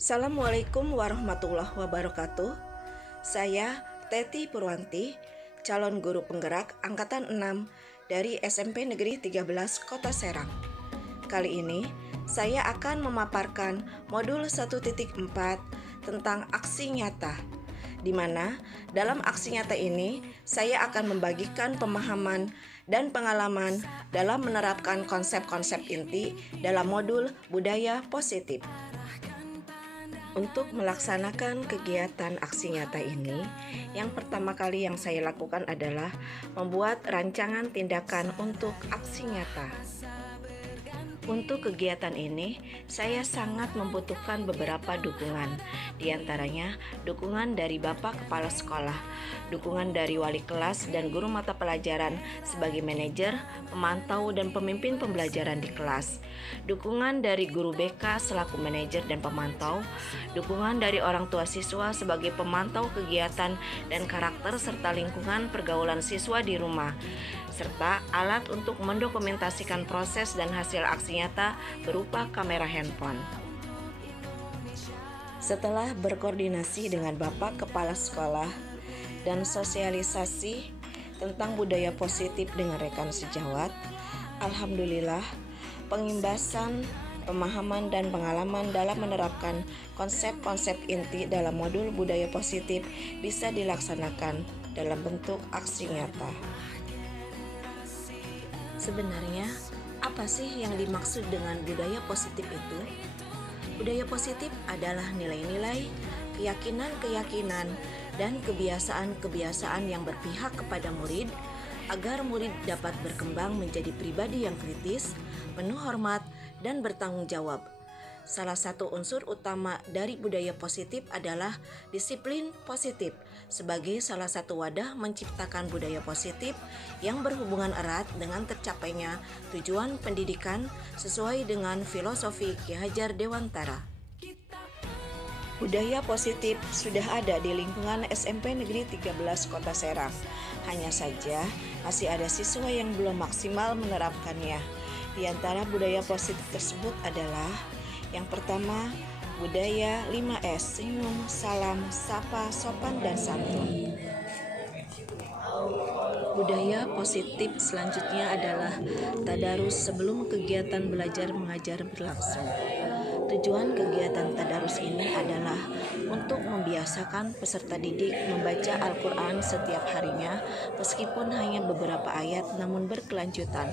Assalamualaikum warahmatullahi wabarakatuh. Saya Teti Purwanti, calon guru penggerak angkatan 6 dari SMP Negeri 13 Kota Serang. Kali ini saya akan memaparkan modul 1.4 tentang aksi nyata, di mana dalam aksi nyata ini saya akan membagikan pemahaman dan pengalaman dalam menerapkan konsep-konsep inti dalam modul budaya positif. Untuk melaksanakan kegiatan aksi nyata ini, yang pertama kali yang saya lakukan adalah membuat rancangan tindakan untuk aksi nyata. Untuk kegiatan ini, saya sangat membutuhkan beberapa dukungan, di antaranya dukungan dari Bapak Kepala Sekolah, dukungan dari wali kelas dan guru mata pelajaran sebagai manajer, pemantau, dan pemimpin pembelajaran di kelas, dukungan dari guru BK selaku manajer dan pemantau, dukungan dari orang tua siswa sebagai pemantau kegiatan dan karakter serta lingkungan pergaulan siswa di rumah, serta alat untuk mendokumentasikan proses dan hasil aksi nyata berupa kamera handphone. Setelah berkoordinasi dengan Bapak Kepala Sekolah dan sosialisasi tentang budaya positif dengan rekan sejawat, alhamdulillah pengimbasan pemahaman dan pengalaman dalam menerapkan konsep-konsep inti dalam modul budaya positif bisa dilaksanakan dalam bentuk aksi nyata. Sebenarnya, apa sih yang dimaksud dengan budaya positif itu? Budaya positif adalah nilai-nilai, keyakinan-keyakinan, dan kebiasaan-kebiasaan yang berpihak kepada murid agar murid dapat berkembang menjadi pribadi yang kritis, penuh hormat, dan bertanggung jawab. Salah satu unsur utama dari budaya positif adalah disiplin positif sebagai salah satu wadah menciptakan budaya positif yang berhubungan erat dengan tercapainya tujuan pendidikan sesuai dengan filosofi Ki Hajar Dewantara. Budaya positif sudah ada di lingkungan SMP Negeri 13 Kota Serang. Hanya saja masih ada siswa yang belum maksimal menerapkannya. Di antara budaya positif tersebut adalah yang pertama, budaya 5S, senyum, salam, sapa, sopan, dan santun. Budaya positif selanjutnya adalah tadarus sebelum kegiatan belajar mengajar berlangsung. Tujuan kegiatan tadarus ini adalah untuk membiasakan peserta didik membaca Al-Quran setiap harinya meskipun hanya beberapa ayat namun berkelanjutan.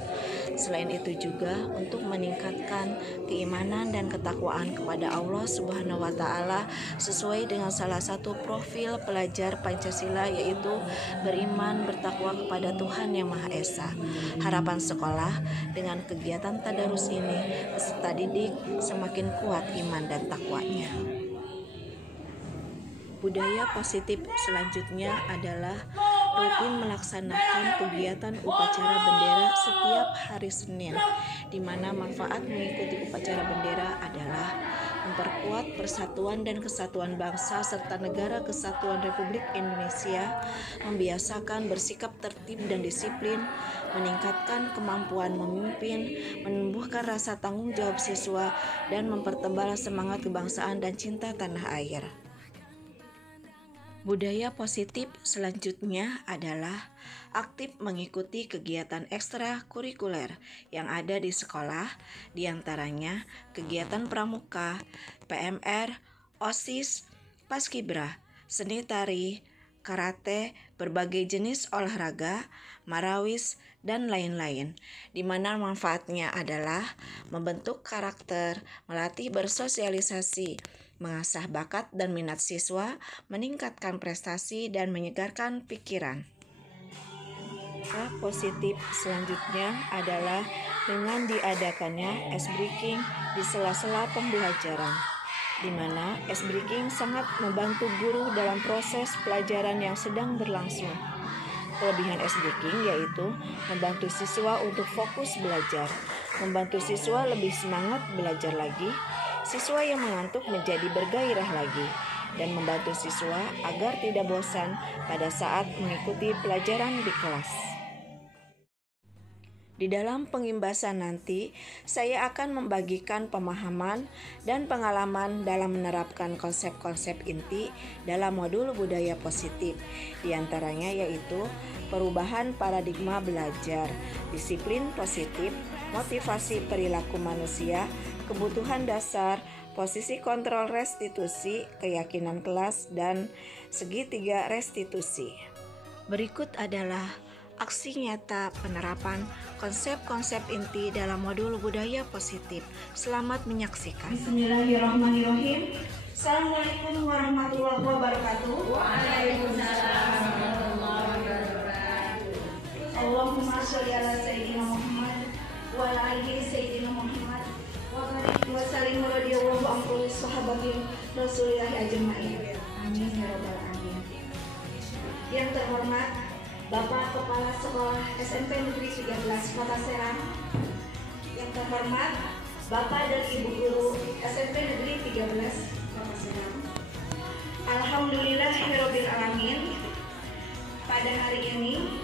Selain itu juga untuk meningkatkan keimanan dan ketakwaan kepada Allah Subhanahu wa Ta'ala sesuai dengan salah satu profil pelajar Pancasila, yaitu beriman bertakwa kepada Tuhan Yang Maha Esa. Harapan sekolah dengan kegiatan tadarus ini peserta didik semakin kuat iman dan takwanya. Budaya positif selanjutnya adalah rutin melaksanakan kegiatan upacara bendera setiap hari Senin, di mana manfaat mengikuti upacara bendera adalah memperkuat persatuan dan kesatuan bangsa serta negara kesatuan Republik Indonesia, membiasakan bersikap tertib dan disiplin, meningkatkan kemampuan memimpin, menumbuhkan rasa tanggung jawab siswa, dan mempertebal semangat kebangsaan dan cinta tanah air. Budaya positif selanjutnya adalah aktif mengikuti kegiatan ekstrakurikuler yang ada di sekolah, diantaranya kegiatan pramuka, PMR, OSIS, Paskibra, seni tari, karate, berbagai jenis olahraga, marawis, dan lain-lain, di mana manfaatnya adalah membentuk karakter, melatih bersosialisasi, mengasah bakat dan minat siswa, meningkatkan prestasi, dan menyegarkan pikiran. Positif selanjutnya adalah dengan diadakannya ice breaking di sela-sela pembelajaran, di mana ice breaking sangat membantu guru dalam proses pelajaran yang sedang berlangsung. Kelebihan ice breaking yaitu membantu siswa untuk fokus belajar, membantu siswa lebih semangat belajar lagi, siswa yang mengantuk menjadi bergairah lagi, dan membantu siswa agar tidak bosan pada saat mengikuti pelajaran di kelas. Di dalam pengimbasan nanti, saya akan membagikan pemahaman dan pengalaman dalam menerapkan konsep-konsep inti dalam modul budaya positif. Di antaranya yaitu perubahan paradigma belajar, disiplin positif, motivasi perilaku manusia, kebutuhan dasar, posisi kontrol restitusi, keyakinan kelas, dan segitiga restitusi. Berikut adalah aksi nyata penerapan konsep-konsep inti dalam modul budaya positif. Selamat menyaksikan. Bismillahirrahmanirrahim. Assalamualaikum warahmatullahi wabarakatuh. Waalaikumsalam warahmatullahi wabarakatuh. Allahumma sholli ala sayyidina Muhammad wa ala alihi sayyidina Muhammad wa barik wa sallim radhiyallahu anhu sahabatin Rasulillah ajmain. Amin ya rabbal alamin. Yang terhormat Bapak Kepala Sekolah SMP Negeri 13 Kota Serang, yang terhormat Bapak dan Ibu Guru SMP Negeri 13 Kota Serang. Alhamdulillahirabbil alamin. Pada hari ini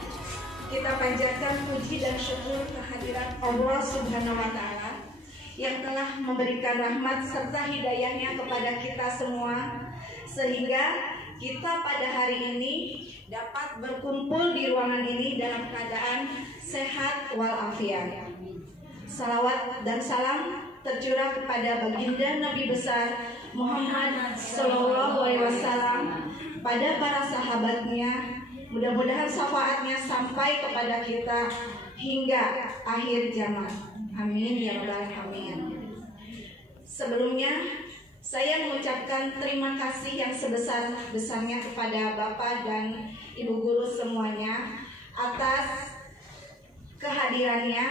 kita panjatkan puji dan syukur kehadiran Allah Subhanahu wa taala yang telah memberikan rahmat serta hidayahnya kepada kita semua, sehingga kita pada hari ini dapat berkumpul di ruangan ini dalam keadaan sehat walafiat. Salawat dan salam tercurah kepada baginda Nabi besar Muhammad Sallallahu Alaihi Wasallam, pada para sahabatnya. Mudah-mudahan syafaatnya sampai kepada kita hingga akhir zaman. Amin ya rabbal alamin. Sebelumnya saya mengucapkan terima kasih yang sebesar-besarnya kepada Bapak dan Ibu Guru semuanya atas kehadirannya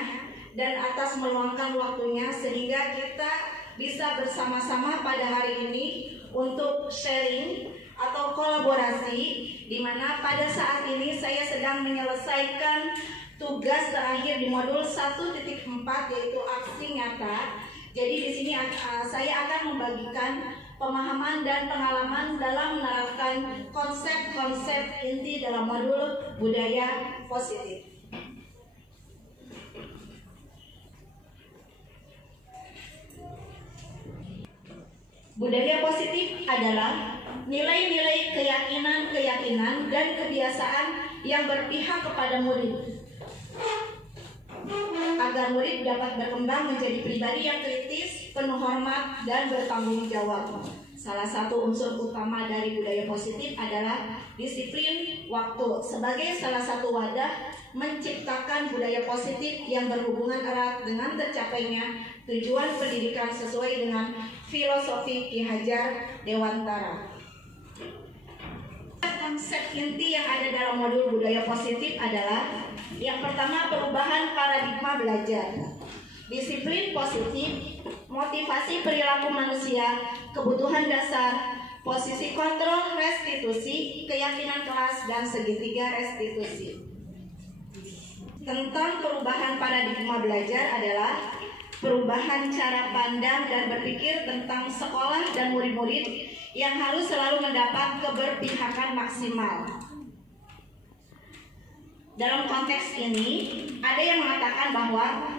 dan atas meluangkan waktunya sehingga kita bisa bersama-sama pada hari ini untuk sharing atau kolaborasi, di mana pada saat ini saya sedang menyelesaikan tugas terakhir di modul 1.4 yaitu aksi nyata. Jadi di sini saya akan membagikan pemahaman dan pengalaman dalam menerapkan konsep-konsep inti dalam modul budaya positif. Budaya positif adalah nilai-nilai keyakinan dan kebiasaan yang berpihak kepada murid, agar murid dapat berkembang menjadi pribadi yang kritis, penuh hormat, dan bertanggung jawab. Salah satu unsur utama dari budaya positif adalah disiplin waktu sebagai salah satu wadah menciptakan budaya positif yang berhubungan erat dengan tercapainya tujuan pendidikan sesuai dengan filosofi Ki Hajar Dewantara. Konsep inti yang ada dalam modul budaya positif adalah yang pertama, perubahan paradigma belajar, disiplin positif, motivasi perilaku manusia, kebutuhan dasar, posisi kontrol restitusi, keyakinan kelas, dan segitiga restitusi. Tentang perubahan paradigma belajar adalah perubahan cara pandang dan berpikir tentang sekolah dan murid-murid yang harus selalu mendapat keberpihakan maksimal. Dalam konteks ini, ada yang mengatakan bahwa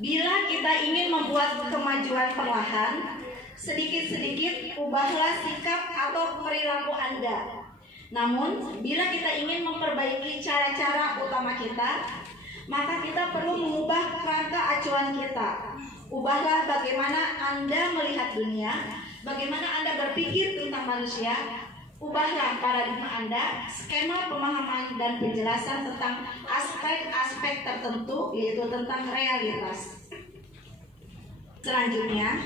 bila kita ingin membuat kemajuan perlahan, sedikit-sedikit ubahlah sikap atau perilaku Anda. Namun, bila kita ingin memperbaiki cara-cara utama kita, maka kita perlu mengubah kerangka acuan kita. Ubahlah bagaimana Anda melihat dunia, bagaimana Anda berpikir tentang manusia. Ubahlah paradigma Anda, skema pemahaman dan penjelasan tentang aspek-aspek tertentu, yaitu tentang realitas. Selanjutnya,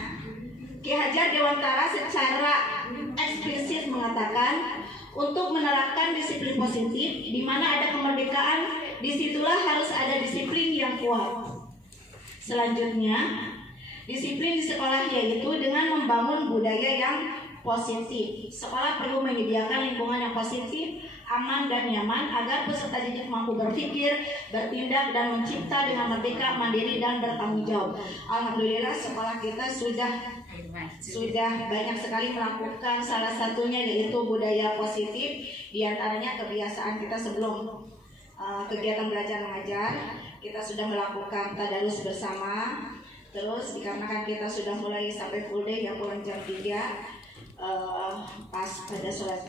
Ki Hajar Dewantara secara eksplisit mengatakan untuk menerapkan disiplin positif, di mana ada kemerdekaan, disitulah harus ada disiplin yang kuat. Selanjutnya, disiplin di sekolah yaitu dengan membangun budaya yang positif. Sekolah perlu menyediakan lingkungan yang positif, aman dan nyaman agar peserta didik mampu berpikir, bertindak dan mencipta dengan merdeka, mandiri dan bertanggung jawab. Alhamdulillah sekolah kita sudah banyak sekali melakukan salah satunya yaitu budaya positif, diantaranya kebiasaan kita sebelum kegiatan belajar mengajar kita sudah melakukan tadarus bersama. Terus dikarenakan kita sudah mulai sampai full day, yang pulang jam 3, pas pada sholat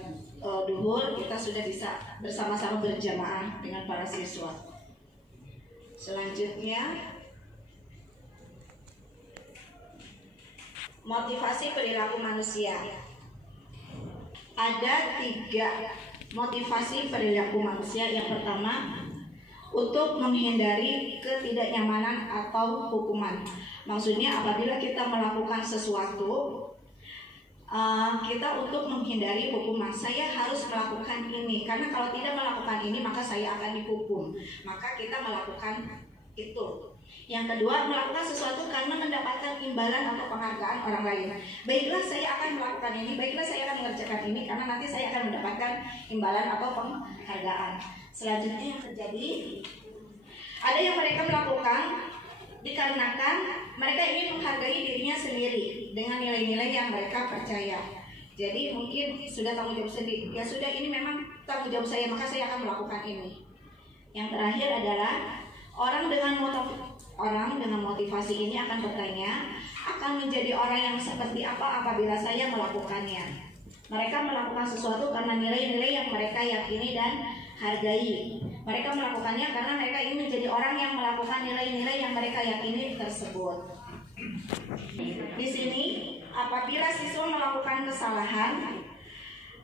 duhur kita sudah bisa bersama-sama berjamaah dengan para siswa. Selanjutnya, motivasi perilaku manusia. Ada 3 motivasi perilaku manusia. Yang pertama, untuk menghindari ketidaknyamanan atau hukuman. Maksudnya apabila kita melakukan sesuatu, kita untuk menghindari hukuman. Saya harus melakukan ini, karena kalau tidak melakukan ini maka saya akan dihukum. Maka kita melakukan itu. Yang kedua, melakukan sesuatu karena mendapatkan imbalan atau penghargaan orang lain. Baiklah, saya akan melakukan ini, baiklah saya akan mengerjakan ini, karena nanti saya akan mendapatkan imbalan atau penghargaan. Selanjutnya yang terjadi, ada yang mereka melakukan dikarenakan mereka ingin menghargai dirinya sendiri dengan nilai-nilai yang mereka percaya. Jadi mungkin sudah tanggung jawab sendiri, ya sudah, ini memang tanggung jawab saya, maka saya akan melakukan ini. Yang terakhir adalah orang dengan motivasi ini akan bertanya, akan menjadi orang yang seperti apa apabila saya melakukannya. Mereka melakukan sesuatu karena nilai-nilai yang mereka yakini dan hargai. Mereka melakukannya karena mereka ingin menjadi orang yang melakukan nilai-nilai yang mereka yakini tersebut. Di sini, apabila siswa melakukan kesalahan,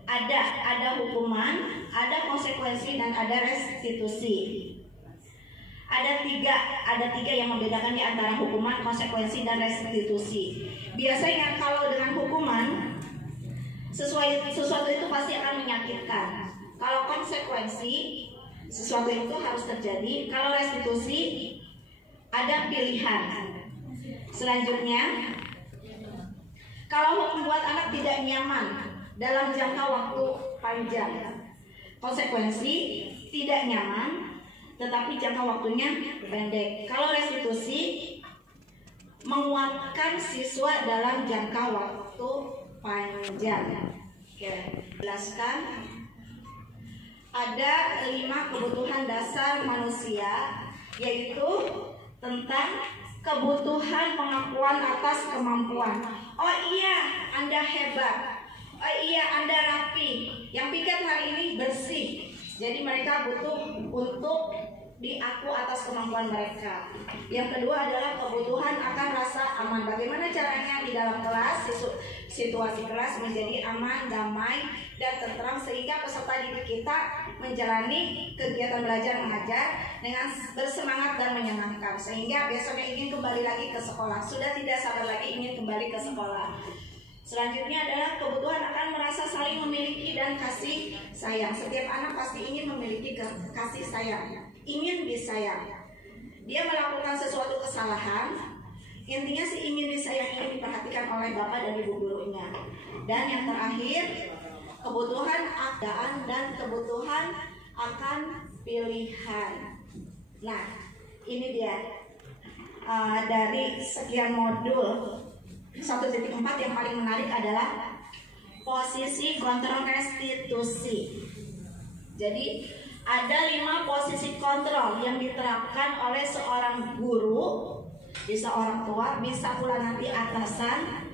ada hukuman, ada konsekuensi, dan ada restitusi. Ada tiga yang membedakan di antara hukuman, konsekuensi, dan restitusi. Biasanya kalau dengan hukuman, sesuatu itu pasti akan menyakitkan. Kalau konsekuensi, sesuatu itu harus terjadi. Kalau restitusi, ada pilihan. Selanjutnya, kalau membuat anak tidak nyaman dalam jangka waktu panjang, konsekuensi tidak nyaman tetapi jangka waktunya pendek. Kalau restitusi, menguatkan siswa dalam jangka waktu panjang. Oke, jelaskan. Ada 5 kebutuhan dasar manusia, yaitu tentang kebutuhan pengakuan atas kemampuan. Oh iya, Anda hebat. Oh iya, Anda rapi. Yang piket hari ini bersih. Jadi mereka butuh untuk diaku atas kemampuan mereka. Yang kedua adalah kebutuhan akan rasa aman. Bagaimana caranya di dalam kelas, situasi kelas menjadi aman, damai, dan tentram, sehingga peserta didik kita menjalani kegiatan belajar mengajar dengan bersemangat dan menyenangkan, sehingga besoknya ingin kembali lagi ke sekolah. Sudah tidak sabar lagi ingin kembali ke sekolah. Selanjutnya adalah kebutuhan akan merasa saling memiliki dan kasih sayang. Setiap anak pasti ingin memiliki kasih sayang, ingin disayang. Dia melakukan sesuatu kesalahan, intinya si ingin disayang ini diperhatikan oleh bapak dan ibu gurunya. Dan yang terakhir, kebutuhan keadaan dan kebutuhan akan pilihan. Nah, ini dia dari sekian modul 1.4 yang paling menarik adalah posisi kontrol restitusi. Jadi ada 5 posisi kontrol yang diterapkan oleh seorang guru, bisa orang tua, bisa pula nanti atasan.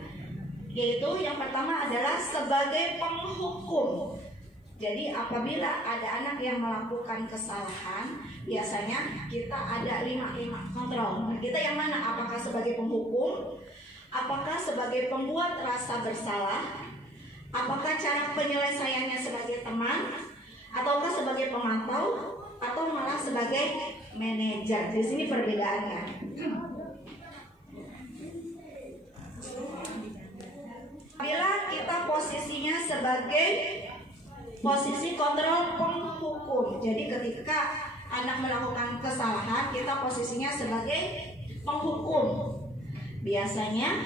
Yaitu yang pertama adalah sebagai penghukum. Jadi apabila ada anak yang melakukan kesalahan, biasanya kita ada 5 kontrol. Kita yang mana? Apakah sebagai penghukum? Apakah sebagai pembuat rasa bersalah? Apakah cara penyelesaiannya sebagai teman? Ataukah sebagai pemantau? Atau malah sebagai manajer? Di sini perbedaannya. Bila kita posisinya sebagai posisi kontrol penghukum, jadi ketika anak melakukan kesalahan, kita posisinya sebagai penghukum. Biasanya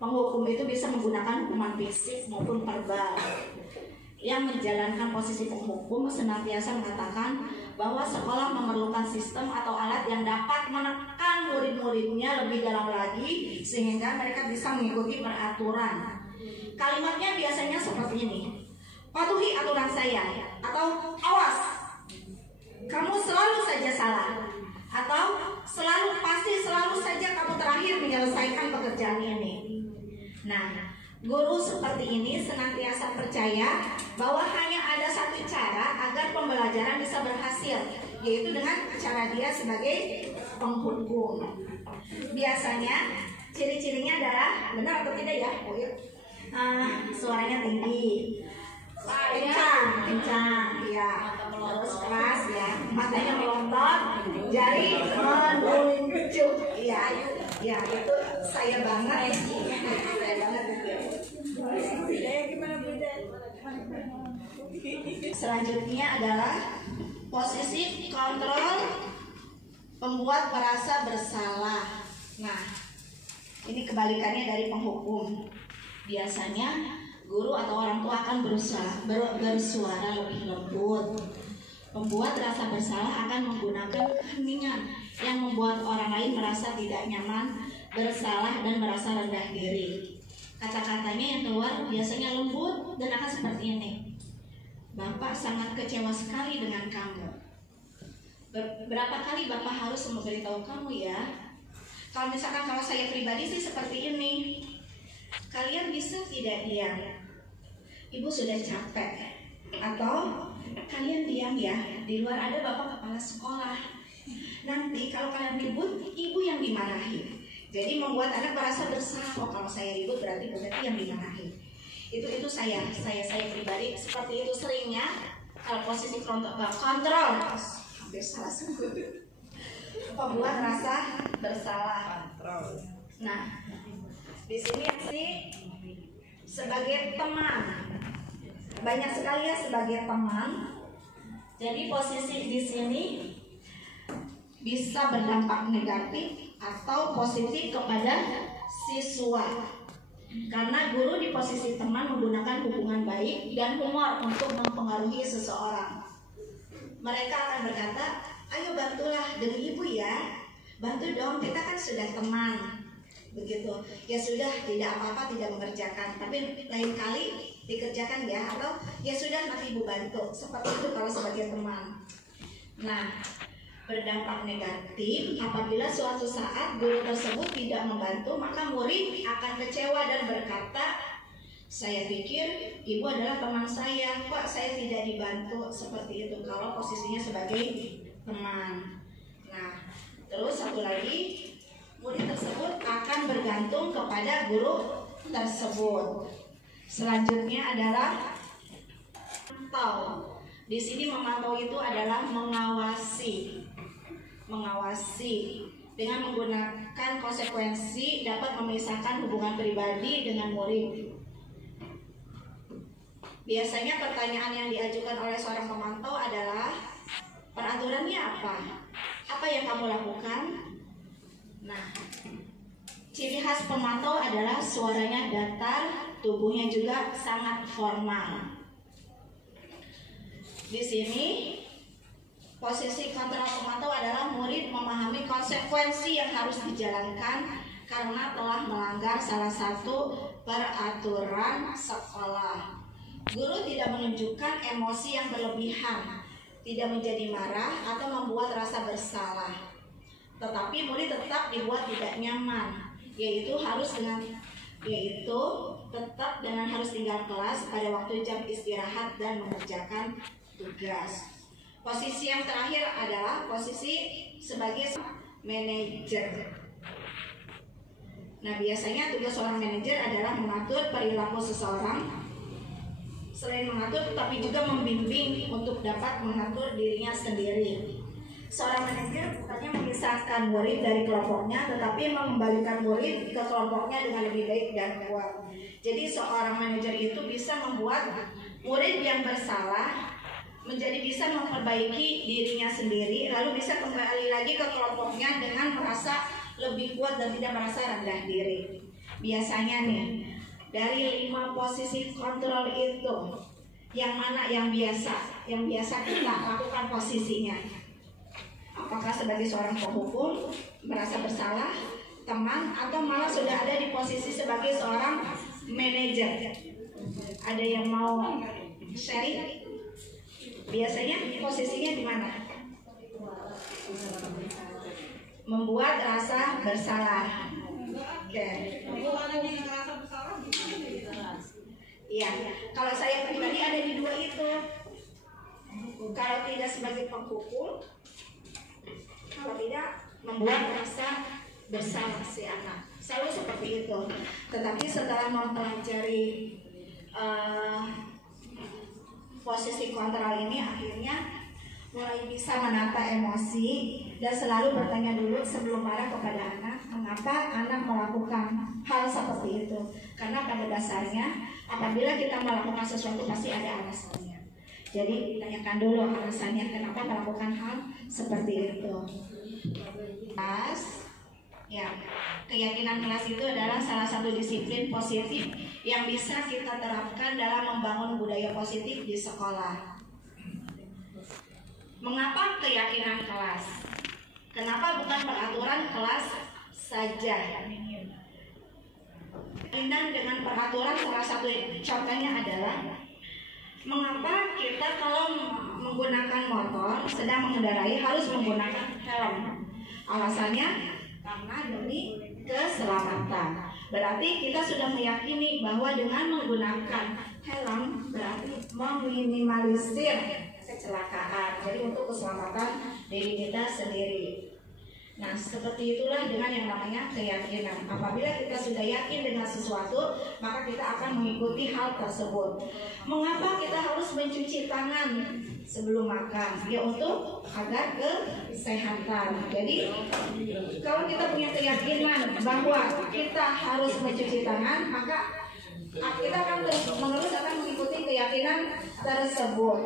penghukum itu bisa menggunakan hukuman fisik maupun verbal. Yang menjalankan posisi penghukum senantiasa mengatakan bahwa sekolah memerlukan sistem atau alat yang dapat menekan murid-muridnya lebih dalam lagi sehingga mereka bisa mengikuti peraturan. Kalimatnya biasanya seperti ini: patuhi aturan saya, atau awas, kamu selalu saja salah. Atau pasti selalu saja kamu terakhir menyelesaikan pekerjaan ini? Nah, guru seperti ini senantiasa percaya bahwa hanya ada satu cara agar pembelajaran bisa berhasil, yaitu dengan cara dia sebagai penghukum. Biasanya ciri-cirinya adalah, benar atau tidak ya? Suaranya tinggi, kencang, ya, terus keras ya, matanya melotot, jari menunjuk, ya, itu saya banget, Selanjutnya adalah posisi kontrol pembuat merasa bersalah. Nah, ini kebalikannya dari penghukum. Biasanya guru atau orang tua akan bersuara lebih lembut. Pembuat rasa bersalah akan menggunakan keheningan yang membuat orang lain merasa tidak nyaman, bersalah, dan merasa rendah diri. Kata-katanya yang keluar biasanya lembut dan akan seperti ini. Bapak sangat kecewa sekali dengan kamu. Berapa kali Bapak harus memberitahu kamu ya? Kalau misalkan kalau saya pribadi sih seperti ini. Kalian bisa tidak diam? Ibu sudah capek. Atau kalian diam ya, di luar ada Bapak kepala sekolah. Nanti kalau kalian ribut, ibu yang dimarahi. Jadi membuat anak merasa bersalah. Oh, kalau saya ribut berarti yang dimarahi. Itu saya pribadi seperti itu seringnya. Kalau posisi kontrol hampir salah sebut. Membuat rasa bersalah. Nah, di sini sebagai teman, banyak sekali ya sebagai teman. Jadi posisi di sini bisa berdampak negatif atau positif kepada siswa. Karena guru di posisi teman menggunakan hubungan baik dan humor untuk mempengaruhi seseorang. Mereka akan berkata, ayo bantulah demi ibu ya, bantu dong, kita kan sudah teman. Begitu, ya sudah, tidak apa-apa, tidak mengerjakan, tapi lain kali dikerjakan ya, atau ya sudah nanti ibu bantu. Seperti itu kalau sebagai teman. Nah, berdampak negatif apabila suatu saat guru tersebut tidak membantu, maka murid akan kecewa dan berkata, saya pikir ibu adalah teman saya, kok saya tidak dibantu. Seperti itu kalau posisinya sebagai teman. Nah, terus satu lagi, murid tersebut akan bergantung kepada guru tersebut. Selanjutnya adalah memantau. Di sini memantau itu adalah mengawasi dengan menggunakan konsekuensi dapat memisahkan hubungan pribadi dengan murid. Biasanya pertanyaan yang diajukan oleh seorang pemantau adalah, peraturannya apa? Apa yang kamu lakukan? Nah, ciri khas pemantau adalah suaranya datar, tubuhnya juga sangat formal. Di sini posisi kontrol pemantau adalah murid memahami konsekuensi yang harus dijalankan karena telah melanggar salah satu peraturan sekolah. Guru tidak menunjukkan emosi yang berlebihan, tidak menjadi marah atau membuat rasa bersalah. Tetapi murid tetap dibuat tidak nyaman, yaitu tetap dengan harus tinggal kelas pada waktu jam istirahat dan mengerjakan tugas. Posisi yang terakhir adalah posisi sebagai manajer. Nah, biasanya tugas seorang manajer adalah mengatur perilaku seseorang. Selain mengatur, tapi juga membimbing untuk dapat mengatur dirinya sendiri. Seorang manajer bukannya memisahkan murid dari kelompoknya, tetapi mengembalikan murid ke kelompoknya dengan lebih baik dan kuat. Jadi seorang manajer itu bisa membuat murid yang bersalah menjadi bisa memperbaiki dirinya sendiri, lalu bisa kembali lagi ke kelompoknya dengan merasa lebih kuat dan tidak merasa rendah diri. Biasanya nih, dari 5 posisi kontrol itu, yang mana yang biasa kita lakukan posisinya? Apakah sebagai seorang penghukum, merasa bersalah, teman, atau malah sudah ada di posisi sebagai seorang manajer? Ada yang mau sharing? Biasanya posisinya di mana? membuat rasa bersalah. Oke. Iya, kalau saya pribadi ada di dua itu. Kalau tidak sebagai penghukum, kalau tidak membuat rasa bersalah si anak, selalu seperti itu. Tetapi setelah mempelajari posisi kontrol ini, akhirnya mulai bisa menata emosi dan selalu bertanya dulu sebelum marah kepada anak, mengapa anak melakukan hal seperti itu. Karena pada dasarnya apabila kita melakukan sesuatu pasti ada alasannya. Jadi tanyakan dulu alasannya kenapa melakukan hal seperti itu. Ya, keyakinan kelas itu adalah salah satu disiplin positif yang bisa kita terapkan dalam membangun budaya positif di sekolah. Mengapa keyakinan kelas? Kenapa bukan peraturan kelas saja? Keyakinan dengan peraturan salah satu contohnya adalah mengapa kita kalau menggunakan motor sedang mengendarai harus menggunakan helm? Alasannya karena demi keselamatan. Berarti kita sudah meyakini bahwa dengan menggunakan helm berarti meminimalisir kecelakaan. Jadi untuk keselamatan diri kita sendiri. Nah, seperti itulah dengan yang namanya keyakinan. Apabila kita sudah yakin dengan sesuatu, maka kita akan mengikuti hal tersebut. Mengapa kita harus mencuci tangan sebelum makan? Ya untuk agar kesehatan. Jadi kalau kita punya keyakinan bahwa kita harus mencuci tangan, maka kita akan terus-menerus akan mengikuti keyakinan tersebut.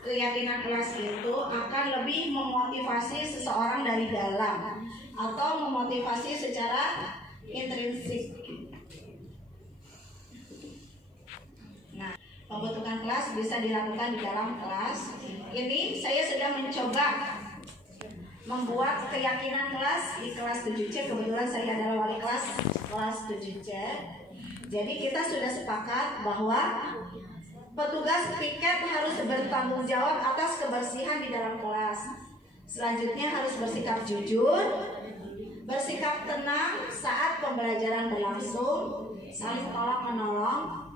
Keyakinan kelas itu akan lebih memotivasi seseorang dari dalam atau memotivasi secara intrinsik. Nah, pembentukan kelas bisa dilakukan di dalam kelas. Ini saya sedang mencoba membuat keyakinan kelas di kelas 7C. Kebetulan saya adalah wali kelas 7C. Jadi kita sudah sepakat bahwa petugas piket harus bertanggung jawab atas kebersihan di dalam kelas. Selanjutnya harus bersikap jujur, bersikap tenang saat pembelajaran berlangsung, saling tolong-menolong,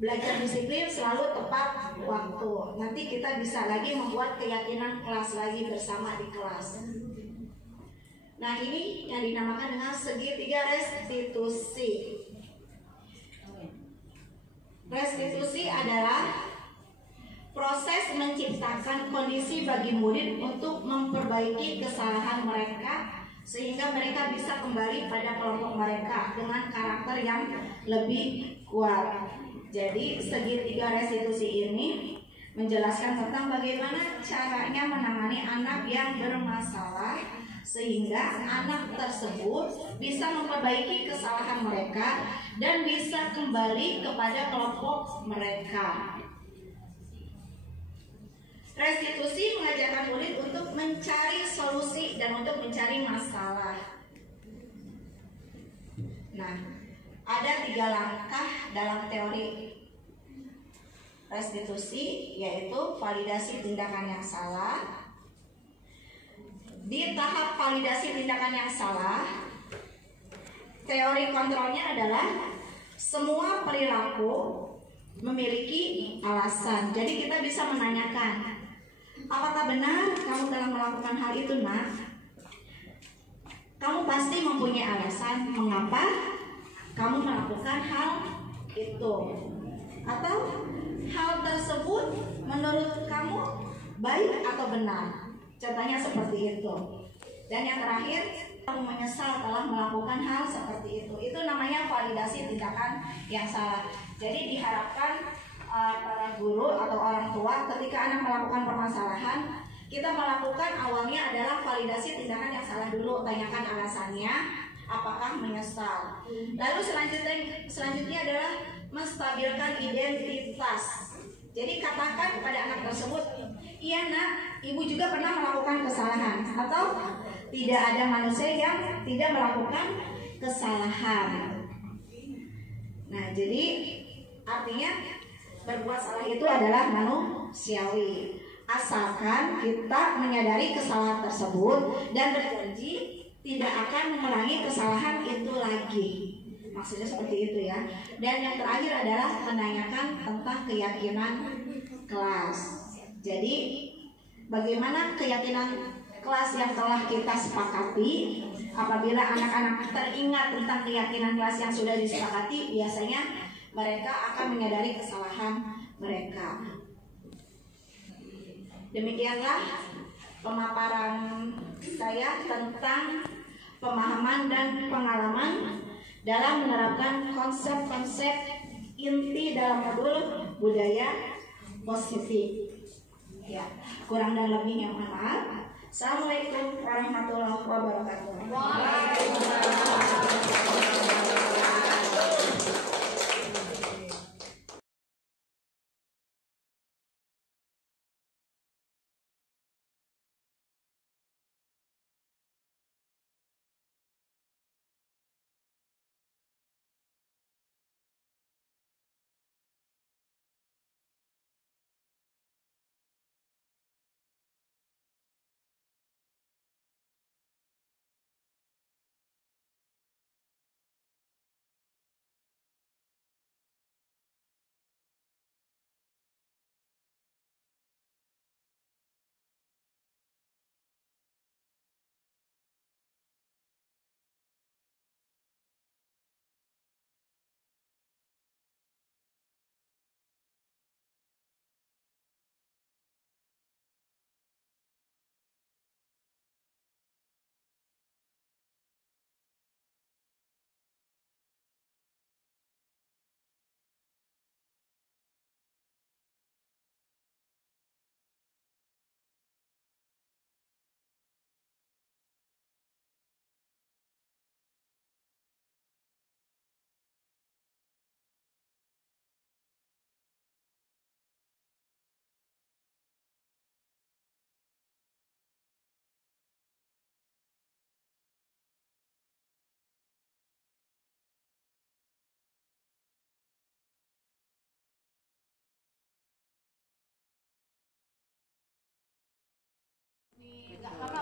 belajar disiplin, selalu tepat waktu. Nanti kita bisa lagi membuat keyakinan kelas lagi bersama di kelas. Nah, ini yang dinamakan dengan segitiga restitusi. Restitusi adalah proses menciptakan kondisi bagi murid untuk memperbaiki kesalahan mereka sehingga mereka bisa kembali pada kelompok mereka dengan karakter yang lebih kuat. Jadi segitiga restitusi ini menjelaskan tentang bagaimana caranya menangani anak yang bermasalah sehingga anak tersebut bisa memperbaiki kesalahan mereka dan bisa kembali kepada kelompok mereka. Restitusi mengajarkan murid untuk mencari solusi dan untuk mencari masalah. Nah, ada 3 langkah dalam teori restitusi, yaitu validasi tindakan yang salah. Di tahap validasi tindakan yang salah, teori kontrolnya adalah semua perilaku memiliki alasan. Jadi kita bisa menanyakan, apakah benar kamu telah melakukan hal itu, nak? Kamu pasti mempunyai alasan mengapa kamu melakukan hal itu. Atau hal tersebut menurut kamu baik atau benar? Contohnya seperti itu. Dan yang terakhir, kamu menyesal telah melakukan hal seperti itu. Itu namanya validasi tindakan yang salah. Jadi diharapkan para guru atau orang tua ketika anak melakukan permasalahan, kita melakukan awalnya adalah validasi tindakan yang salah dulu. Tanyakan alasannya, apakah menyesal. Lalu selanjutnya adalah menstabilkan identitas. Jadi katakan kepada anak tersebut, iya nak, ibu juga pernah melakukan kesalahan. Atau tidak ada manusia yang tidak melakukan kesalahan. Nah, jadi artinya berbuat salah itu adalah manusiawi. asalkan kita menyadari kesalahan tersebut dan berjanji tidak akan mengulangi kesalahan itu lagi. Maksudnya seperti itu ya. Dan yang terakhir adalah menanyakan tentang keyakinan kelas. Jadi bagaimana keyakinan kelas yang telah kita sepakati? Apabila anak-anak teringat tentang keyakinan kelas yang sudah disepakati, biasanya mereka akan menyadari kesalahan mereka. Demikianlah pemaparan saya tentang pemahaman dan pengalaman dalam menerapkan konsep-konsep inti dalam modul budaya positif. Ya, kurang dan lebihnya mohon maaf. Assalamualaikum warahmatullahi wabarakatuh.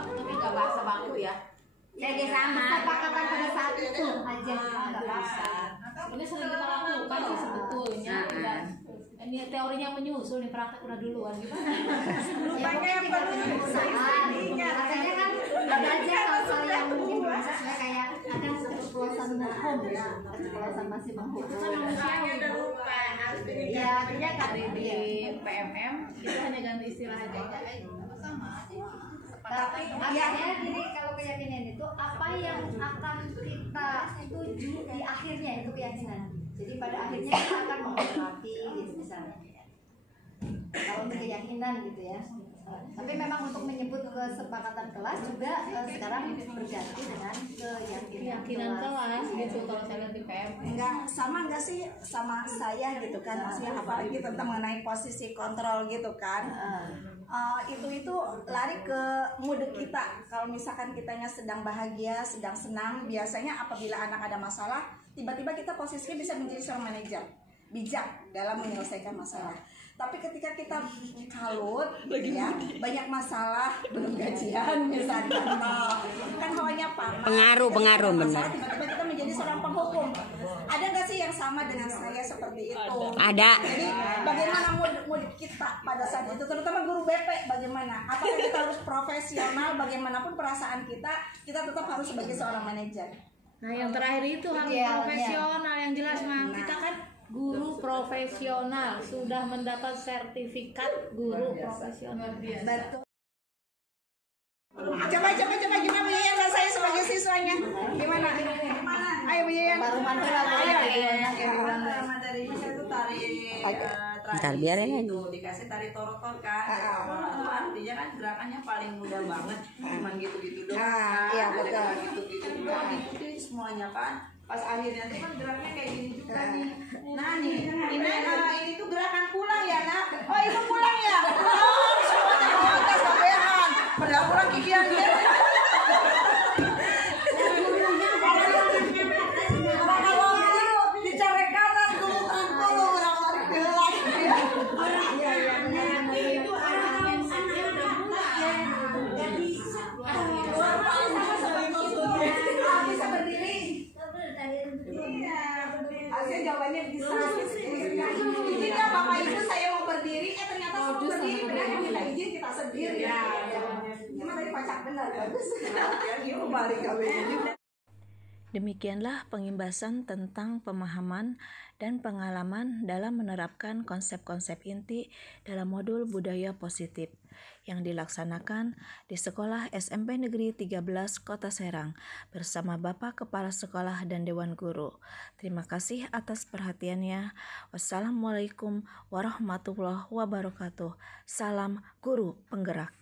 Tapi nggak bahasa baku ya. Jadi sama kesepakatan pada saat itu aja nggak bisa. Ini sering kita lakukan sih sebetulnya. Ini teorinya menyusul nih, praktek udah duluan gimana? Banyak yang perlu katanya kan belajar hal-hal yang mungkin misalnya kayak kadang keceplosan hukum ya, keceplosan masih menghukum. Ya artinya kan di PMM itu hanya ganti istilah aja. Sama. tapi akhirnya gini, kalau keyakinan itu apa yang akan kita tuju di akhirnya itu keyakinan. Jadi pada akhirnya kita akan menghormati gitu misalnya. Kalau untuk keyakinan gitu ya. Tapi memang untuk menyebut kesepakatan kelas juga sekarang berganti dengan keyakinan kelas gitu kalau saya lihat di PM. Enggak sih sama saya gitu kan, maksudnya apalagi tentang mengenai posisi kontrol gitu kan. Itu lari ke mood kita. Kalau misalkan kitanya sedang bahagia, sedang senang, biasanya apabila anak ada masalah, tiba-tiba kita posisinya bisa menjadi seorang manajer bijak dalam menyelesaikan masalah. Tapi ketika kita kalut, ya banyak masalah, belum gajian misalkan, kan hawanya panas. Pengaruh benar. Tiba-tiba kita menjadi seorang penghukum. Ada nggak sih yang sama dengan saya seperti itu? Ada. Jadi bagaimana mood kita pada saat itu, terutama guru BP, bagaimana? Apakah kita harus profesional? Bagaimanapun perasaan kita tetap harus sebagai seorang manajer. Nah yang terakhir itu harus profesional yang jelas mah. Kita kan guru profesional, sudah mendapat sertifikat guru profesional. Betul. Coba gimana Bu Yayan dan saya sebagai siswanya? Gimana? Ayo Bu Yayan. baru mantul apa Ayo. Materinya saya tuh Ntar biarin itu dikasih tari tortor kan. Itu artinya kan gerakannya paling mudah banget, cuman gitu-gitu doang. Iya, Ada betul. gitu-gitu doang, ikutin semuanya kan. Pas akhirnya tuh kan geraknya kayak gini juga nih. Nah nih, ini tuh gerakan pulang ya nak. Oh itu pulang ya. Oh semuanya atas sampean. Padahal pulang kikian ya. Dicari kanan dulu, orang lari ke lagi. jawabannya bisa. Jadi ya Bapak Ibu saya mau berdiri, ternyata saya mau berdiri, benar yang minta izin kita sendiri. Ya, cuma tadi pacak benar, bagus. Yuk balik kami. Demikianlah pengimbasan tentang pemahaman dan pengalaman dalam menerapkan konsep-konsep inti dalam modul budaya positif yang dilaksanakan di Sekolah SMP Negeri 13 Kota Serang bersama Bapak Kepala Sekolah dan Dewan Guru. Terima kasih atas perhatiannya. Wassalamualaikum warahmatullahi wabarakatuh. Salam Guru Penggerak.